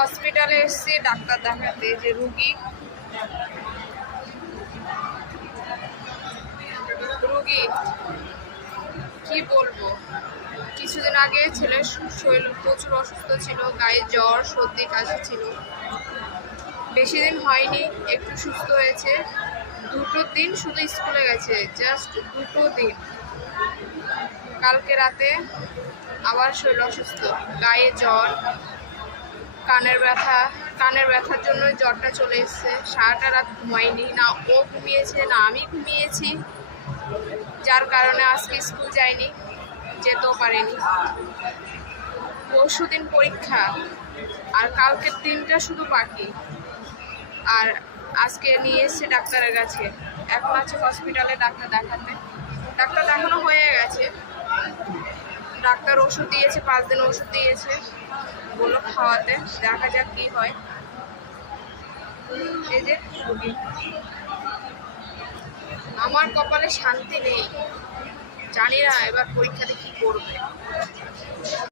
হসপিটালে এসেছি ডাক্তার দেখাতে, যে রুগী কি বলবো, কিছুদিন আগে ছেলের শরীর প্রচুর অসুস্থ ছিল, গায়ে জ্বর সর্দি কাশি ছিল, বেশি দিন হয়নি একটু সুস্থ হয়েছে। 2 দিন শুধু স্কুলে গেছে, জাস্ট 2 দিন। কালকে রাতে আবার শরীর অসুস্থ, গায়ে জ্বর, কানের ব্যথার জন্য জ্বরটা চলে এসছে। সারাটা রাত ঘুমাইনি, না ও ঘুমিয়েছে না আমি ঘুমিয়েছি, যার কারণে আজকে স্কুল যাইনি, যেতেও পারিনি। পরশুদিন পরীক্ষা, আর কালকের দিনটা শুধু বাকি। আর আজকে নিয়ে এসছে ডাক্তারের কাছে, এখন আছে হসপিটালে ডাক্তার দেখাতে। ডাক্তার দেখানো হয়ে গেছে, ডাক্তার ওষুধ দিয়েছে, 5 দিন ওষুধ দিয়েছে, বললো খাওয়াতে, দেখা যাক কি হয়। এই যে আমার কপালে শান্তি নেই, জানি না এবার পরীক্ষাতে কি করবে।